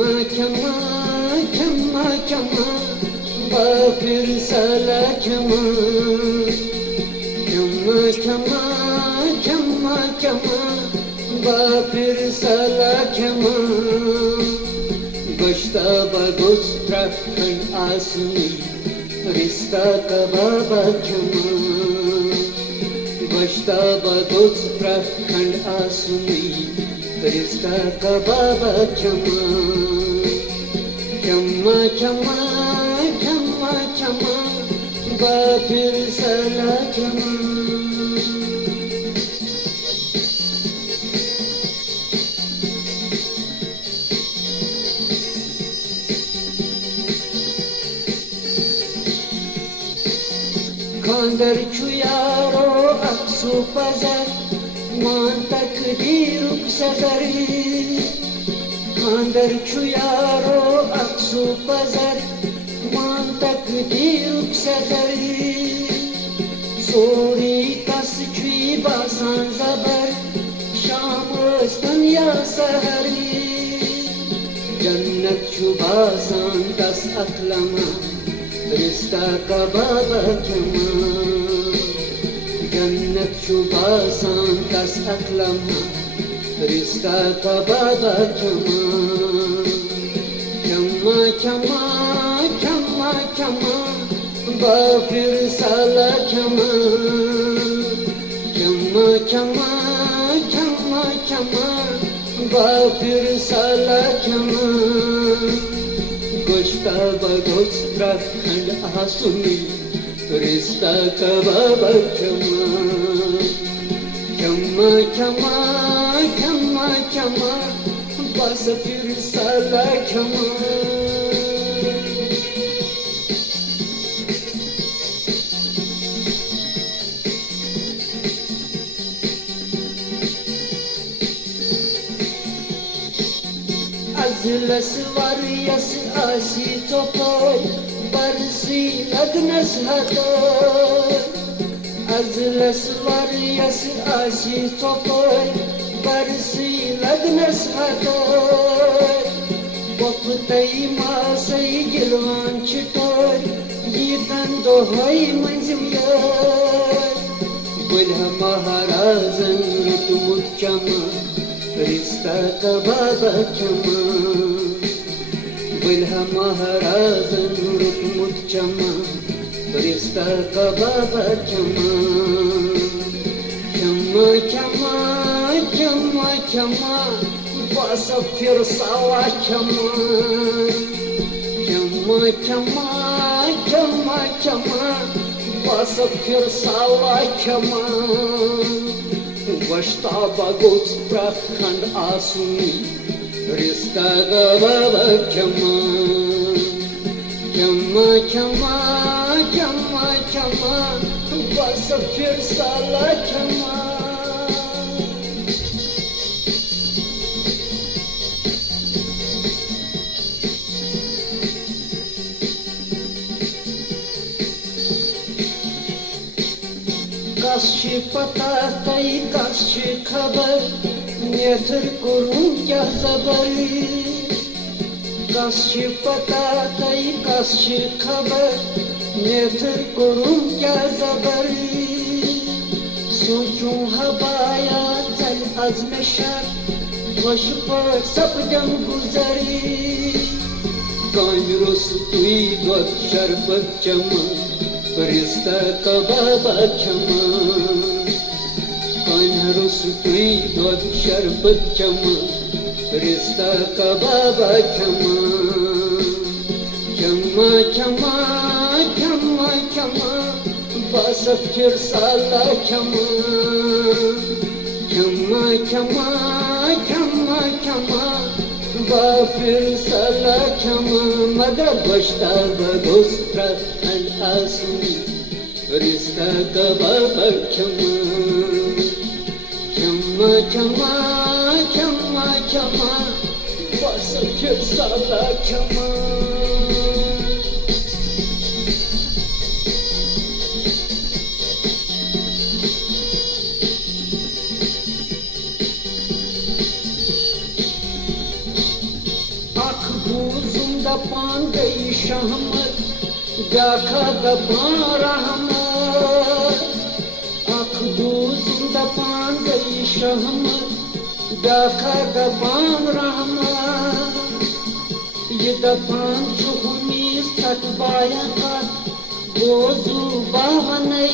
Kema, kema, kema, bafir sala kema. Kema, kema, kema, kema, bafir sala kema. Goshta bagoz prakhan asmi, rista ka baba kema. Goshta bagoz prakhan asmi, rista ka baba kema. Kema, kema, kema, kema, bafir sala kema. Kandar çuyaro aksu pazar, man takdiruk sazari. Kandar çuyaro aksu pazar, man takdiruk sazari. Sori tas çuy basan zabar, şamustan ya sahari. Cennet çu basan tas aklama, रिश्ता का बाबा क्षमा जन्नत शुभा सांतस अकलमा रिश्ता का बाबा क्षमा क्षमा क्षमा क्षमा क्षमा बाफिर साला क्षमा क्षमा क्षमा क्षमा क्षमा बाफिर साला क्षमा गोश्ता बगोच प्रखंड आसुनी रिश्ता का बाबा क्षमा क्षमा क्षमा क्षमा क्षमा बस फिर साला क्षमा أزلس وريس آسي توبوي برسي لدنس هدوي أزلس وريس آسي توبوي برسي لدنس هدوي وقتي ما سيجلوان چطوي يدن دوهي منزوي بلها مهرازن رتمت جمع रिश्ता का बाबा क्षमा बिल्हा महाराजन रुकमुत क्षमा रिश्ता का बाबा क्षमा क्षमा क्षमा क्षमा क्षमा बस फिर सावा क्षमा क्षमा क्षमा क्षमा क्षमा बस फिर सावा क्षमा Goshta bagoz prakhand asuni Rista ka baba क्षमा क्षमा क्षमा क्षमा क्षमा बस फिर साला क्षमा Kasçı patatay, kasçı kabar, nedir kurun kya zabari. Kasçı patatay, kasçı kabar, nedir kurun kya zabari. Sochun habaya चल azmeşar, hoş par sapdam guzari. Kaynros tui god şarbat çama. रिश्ता का बाबा क्षमा कन्हरुस तुई दूध शरबत क्षमा रिश्ता का बाबा क्षमा क्षमा क्षमा क्षमा क्षमा बस फिर साला क्षमा क्षमा क्षमा क्षमा क्षमा बाफिर साला क्षमा मगर बश्ता बगोस्त्रा आसुनी रिश्ता का बाबा क्षमा क्षमा क्षमा क्षमा क्षमा बस फिर साला क्षमा गई शहमत ब्याखा दपान रहमत अख दूज दपान गई शहमत ब्याखा दपान रहमत ये दपान चुहमीज तटबाया गोजू बावनै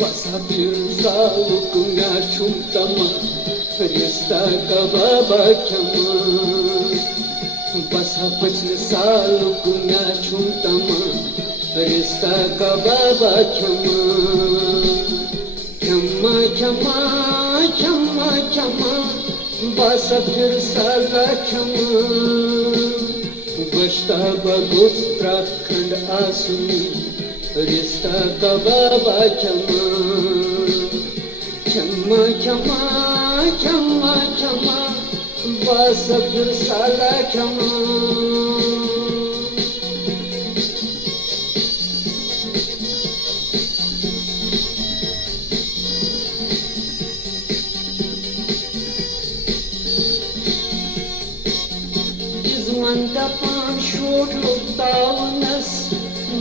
बसा फिर सालुक म्या छुमतमा रिश्ता कबाबा क्षमा बसा पछले सालुक म्या छुमतमा रिश्ता कबाबा क्षमा क्षमा क्षमा क्षमा क्षमा बसा फिर साला क्षमा बश्ता बगुस उत्तराखंड आसुनी रिश्ता कबाबा क्षमा क्षमा क्षमा क्षमा क्षमा बस फिर साला क्षमा दपान शोट लुप्तावनस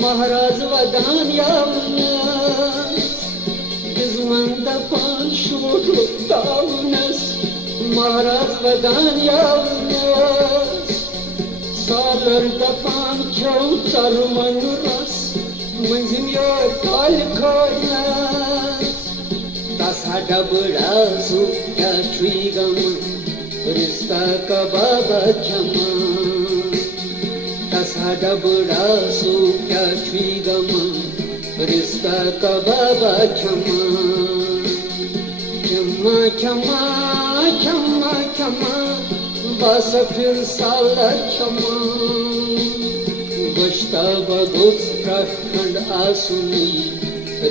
महाराज वदान यावनस दपान शोट लुप्तावनस महाराज वदान यावनस सादर दपान छौ चरमन रस मंजिम यार काल खोनस तसा डबड़ा सु क्या छुई गम रिश्ता कबाबा क्षमा तसा डबड़ा सो क्या छुई गम रिश्ता कबाबा क्षमा क्षमा क्षमा क्षमा क्षमा बस फिर साला क्षमा बश्ता बगुस उत्तराखंड आसुनी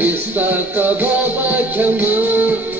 रिश्ता कबाबा क्षमा